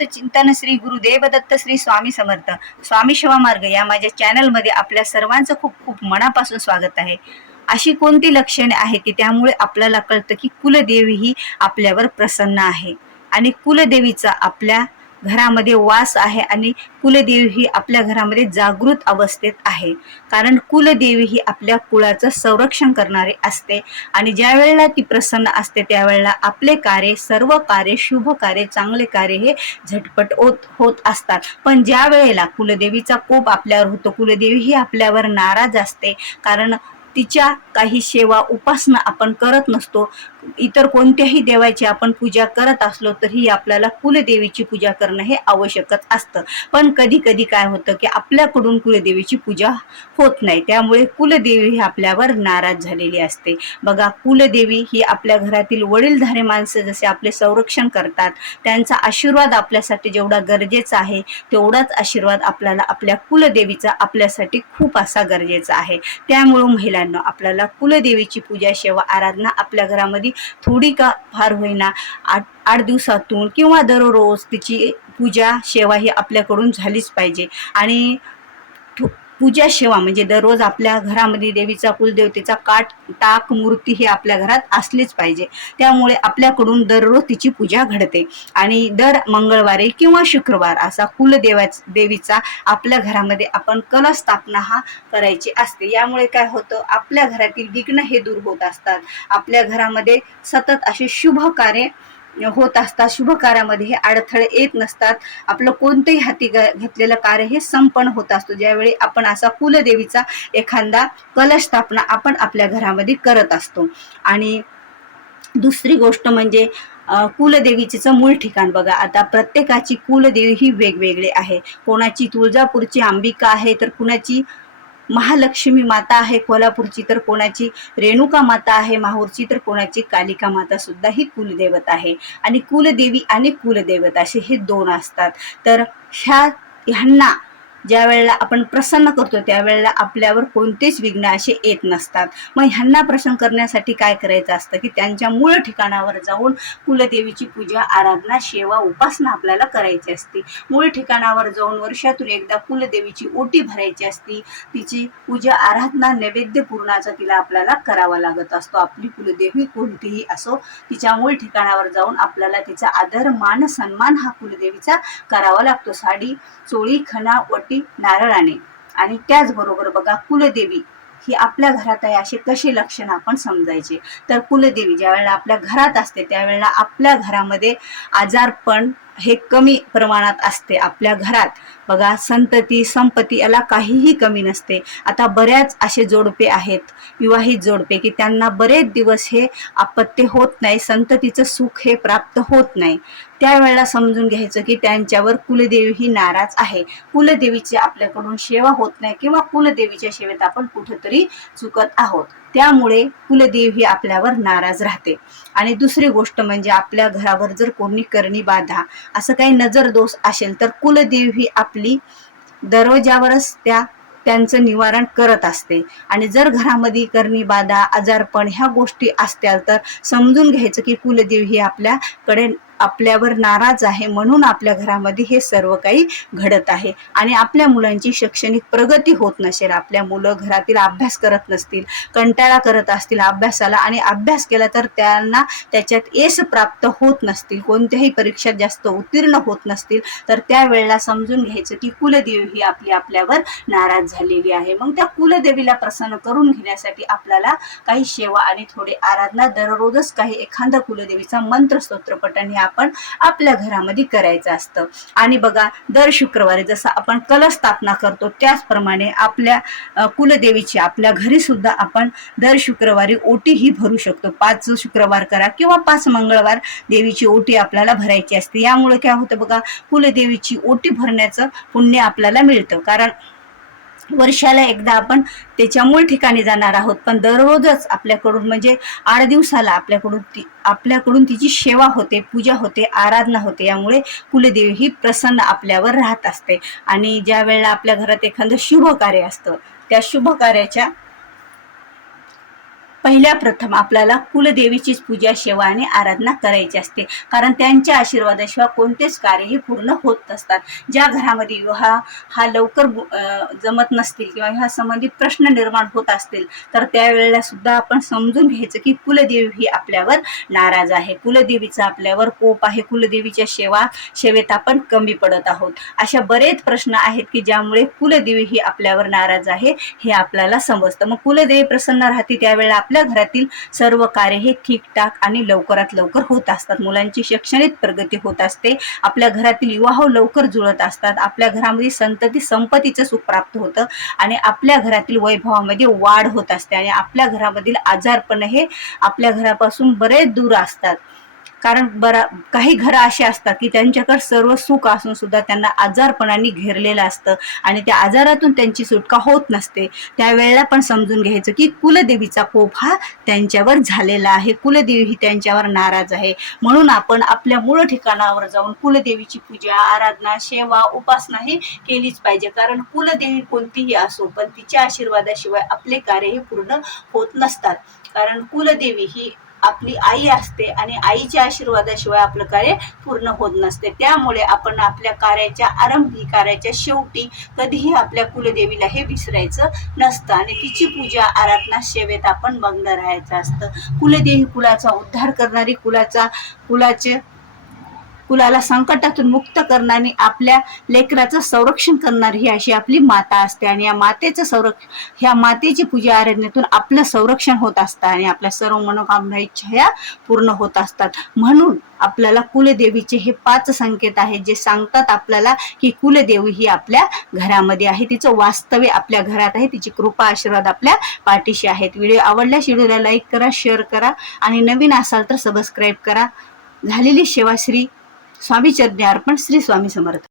अवधूत चिंतन श्री गुरुदेव दत्त श्री स्वामी समर्थ स्वामी सेवा मार्ग या माझ्या चॅनलमध्ये आपल्या सर्वांचं खूप खूप मनापासून स्वागत आहे. अशी कोणती लक्षणे आहेत की त्यामुळे आपल्याला कळतं की कुलदेवी ही आपल्यावर प्रसन्न आहे आणि कुलदेवीचा आपल्या घरामध्ये वास आहे आणि कुलदेवी ही आपल्या घरामध्ये जागृत अवस्थेत आहे. कारण कुलदेवी ही आपल्या कुळाचं संरक्षण करणारे असते आणि ज्या वेळेला ती प्रसन्न असते त्यावेळेला आपले कार्य, सर्व कार्य, शुभ कार्य, चांगले कार्य हे झटपट होत असतात. पण ज्या वेळेला कुलदेवीचा कोप आपल्यावर होतो, कुलदेवी ही आपल्यावर नाराज असते, कारण तिच्या काही सेवा उपासना आपण करत नसतो. इतर कोणत्याही देवाची आपण पूजा करत असलो तरी आपल्याला कुलदेवीची पूजा करणं हे आवश्यकच असतं. पण कधी कधी काय होतं की आपल्याकडून कुलदेवीची पूजा होत नाही, त्यामुळे कुलदेवी ही आपल्यावर नाराज झालेली असते. बघा, कुलदेवी ही आपल्या घरातील वडीलधारी माणसं जसे आपले संरक्षण करतात, त्यांचा आशीर्वाद आपल्यासाठी जेवढा गरजेचा आहे तेवढाच आशीर्वाद आपल्याला आपल्या कुलदेवीचा आपल्यासाठी खूप असा गरजेचा आहे. त्यामुळे महिलांना आपल्याला कुलदेवीची पूजा, सेवा, आराधना आपल्या घरामध्ये थोडी का फार होईना 8 दिवसातून किंवा दररोज तिची पूजा, सेवा ही आपल्याकडून झालीच पाहिजे. आणि पूजा सेवा म्हणजे दररोज आपल्या घरामध्ये देवीचा, कुलदेवतेचा टाक मूर्ती ही आपल्या घरात असलीच पाहिजे. त्यामुळे आपल्याकडून दररोज तिची पूजा घडते आणि दर मंगळवारी किंवा शुक्रवार असा देवीचा आपल्या घरामध्ये आपण कलश स्थापना हा करायची असते. यामुळे काय होतं, आपल्या घरातील विघ्न हे दूर होत असतात. आपल्या घरामध्ये सतत असे शुभ कार्य होत असतात, शुभ कार्यामध्ये हे अडथळे येत नसतात. आपलं कोणतेही हाती घेतलेलं कार्य हे संपन्न होत असतो ज्यावेळी आपण असा कुलदेवीचा एखादा कलश स्थापना आपण आपल्या घरामध्ये करत असतो. आणि दुसरी गोष्ट म्हणजे कुलदेवीचं मूळ ठिकाण. बघा, आता प्रत्येकाची कुलदेवी ही वेगवेगळी आहे. कोणाची तुळजापूरची अंबिका आहे, तर कुणाची महालक्ष्मी माता आहे कोल्हापूरची, तर कोणाची रेणुका माता आहे माहूरची, तर कोणाची कालिका माता सुद्धा ही कुलदेवत आहे. आणि कुलदेवी आणि कुलदेवत असे हे दोन असतात. तर ह्यांना ज्या वेळेला आपण प्रसन्न करतो त्यावेळेला आपल्यावर कोणतेच विघ्न असे येत नसतात. मग ह्यांना प्रसन्न करण्यासाठी काय करायचं असतं की त्यांच्या मूळ ठिकाणावर जाऊन कुलदेवीची पूजा, आराधना, सेवा, उपासना आपल्याला करायची असते. मूळ ठिकाणावर जाऊन वर्षातून एकदा कुलदेवीची ओटी भरायची असते. तिची पूजा, आराधना, नैवेद्य पूर्णाचा तिला आपल्याला करावा लागत असतो. आपली कुलदेवी कोणतीही असो, तिच्या मूळ ठिकाणावर जाऊन आपल्याला तिचा आदर, मान, सन्मान हा कुलदेवीचा करावा लागतो. साडी, चोळी, खणा, वटी, नारळाने. आणि त्याचबरोबर बघा, कुलदेवी ही आपल्या घरात आहे असे कसे लक्षण आपण समजायचे, तर कुलदेवी ज्या वेळेला आपल्या घरात असते त्यावेळेला आपल्या घरामध्ये आजारपण हे कमी प्रमाणात असते. आपल्या घरात बघा, संतती, संपत्ती याला काहीही कमी नसते. आता बऱ्याच असे जोडपे आहेत, विवाहित जोडपे, की त्यांना बरेच दिवस हे अपत्य होत नाही, संततीचं सुख हे प्राप्त होत नाही. त्यावेळेला समजून घ्यायचं की त्यांच्यावर कुलदेवी ही नाराज आहे. कुलदेवीची आपल्याकडून सेवा होत नाही किंवा कुलदेवीच्या सेवेत आपण कुठेतरी चुकत आहोत, त्यामुळे कुलदेवी ही आपल्यावर नाराज राहते. आणि दुसरी गोष्ट म्हणजे आपल्या घरावर जर कोणी करणी बाधा, असं काही नजर दोष असेल, तर कुलदेवी ही आपली दरवाजावरच त्यांचं निवारण करत असते. आणि जर घरामध्ये करणी बाधा, आजारपण ह्या गोष्टी असत्याल तर समजून घ्यायचं की कुलदेवी ही आपल्यावर नाराज आहे, म्हणून आपल्या घरामध्ये हे सर्व काही घडत आहे. आणि आपल्या मुलांची शैक्षणिक प्रगती होत नसेल, आपल्या मुलं घरातील अभ्यास करत नसतील, कंटाळा करत असतील अभ्यासाला, आणि अभ्यास केला तर त्यांना त्याच्यात यश प्राप्त होत नसतील, कोणत्याही परीक्षेत जास्त उत्तीर्ण होत नसतील, तर त्यावेळेला समजून घ्यायचं की कुलदेवी ही आपल्यावर नाराज झालेली आहे. मग त्या कुलदेवीला प्रसन्न करून घेण्यासाठी आपल्याला काही सेवा आणि थोडी आराधना, दररोजच काही एखादा कुलदेवीचा मंत्र, स्तोत्र, पठण हे आपण आपल्या घरामध्ये करायचं असतं. आणि बघा, दर शुक्रवारी जसं आपण कलश स्थापना करतो त्याचप्रमाणे आपल्या कुलदेवीची आपल्या घरी सुद्धा आपण दर शुक्रवारी ओटी ही भरू शकतो. 5 शुक्रवार करा किंवा 5 मंगळवार देवीची ओटी आपल्याला भरायची असते. यामुळे काय होतं बघा, कुलदेवीची ओटी भरण्याचं पुण्य आपल्याला मिळतं. कारण वर्षाला एकदा आपण त्याच्या मूळ ठिकाणी जाणार आहोत, पण दररोजच आपल्याकडून म्हणजे 8 दिवसाला आपल्याकडून तिची सेवा होते, पूजा होते, आराधना होते. यामुळे कुलदेवी ही प्रसन्न आपल्यावर राहत असते. आणि ज्या वेळेला आपल्या घरात एखादं शुभ कार्य असतं, त्या शुभ कार्याच्या पहिल्या प्रथम आपल्याला कुलदेवीचीच पूजा, सेवा आणि आराधना करायची असते, कारण त्यांच्या आशीर्वादाशिवाय कोणतेच कार्य हे पूर्ण होत नसतात. ज्या घरामध्ये विवाह हा लवकर जमत नसतील किंवा ह्या संबंधित प्रश्न निर्माण होत असतील, तर त्यावेळेला सुद्धा आपण समजून घ्यायचं की कुलदेवी ही आपल्यावर नाराज आहे, कुलदेवीचा आपल्यावर कोप आहे, कुलदेवीच्या सेवेत आपण कमी पडत आहोत. अशा बरेच प्रश्न आहेत की ज्यामुळे कुलदेवी ही आपल्यावर नाराज आहे हे आपल्याला समजतं. मग कुलदेवी प्रसन्न राहते त्यावेळेला आपल्या घरातील सर्व कार्य हे ठीकठाक आणि लवकरात लवकर होत असतात. मुलांची शैक्षणिक प्रगती होत असते, आपल्या घरातील विवाह लवकर जुळत असतात, आपल्या घरामध्ये संपत्तीचं सुख प्राप्त होतं आणि आपल्या घरातील वैभवामध्ये वाढ होत असते आणि आपल्या घरामधील आजारपण हे आपल्या घरापासून बरेच दूर असतात. कारण काही घरं अशी असतात की त्यांच्याकडे सर्व सुख असून सुद्धा त्यांना आजारपणाने घेरलेलं असतं आणि त्या आजारातून त्यांची सुटका होत नसते. त्यावेळेला पण समजून घ्यायचं की कुलदेवीचा कोप हा त्यांच्यावर झालेला आहे, कुलदेवी ही त्यांच्यावर नाराज आहे. म्हणून आपण आपल्या मूळ ठिकाणावर जाऊन कुलदेवीची पूजा, आराधना, सेवा, उपासना ही केलीच पाहिजे. कारण कुलदेवी कोणतीही असो पण तिच्या आशीर्वादाशिवाय आपले कार्य हे पूर्ण होत नसतात. कारण कुलदेवी ही आपली आई असते आणि आईच्या आशीर्वादाशिवाय आपलं कार्य पूर्ण होत नसते. त्यामुळे आपण आपल्या कार्याच्या आरंभी, कार्याच्या शेवटी कधीही आपल्या कुलदेवीला हे विसरायचं नसतं आणि तिची पूजा, आराधना, सेवेत आपण मग्न राहायचं असतं. कुलदेवी कुलाचा उद्धार करणारी, कुलाला संकटातून मुक्त करणारी, आपल्या लेकराचं संरक्षण करणारी ही अशी आपली माता असते आणि ह्या मातेची पूजा आराधनेतून आपलं संरक्षण होत असतं आणि आपल्या सर्व मनोकामना, इच्छा ह्या पूर्ण होत असतात. म्हणून आपल्याला कुलदेवीचे हे 5 संकेत आहेत जे सांगतात आपल्याला की कुलदेवी ही आपल्या घरामध्ये आहे, तिचं वास्तव्य आपल्या घरात आहे, तिची कृपा, आशीर्वाद आपल्या पाठीशी आहेत. व्हिडिओ आवडल्यास व्हिडिओला लाईक करा, शेअर करा आणि नवीन असाल तर सबस्क्राईब करा. झालेली सेवा श्री स्वामी चरणी अर्पण. श्री स्वामी समर्थ.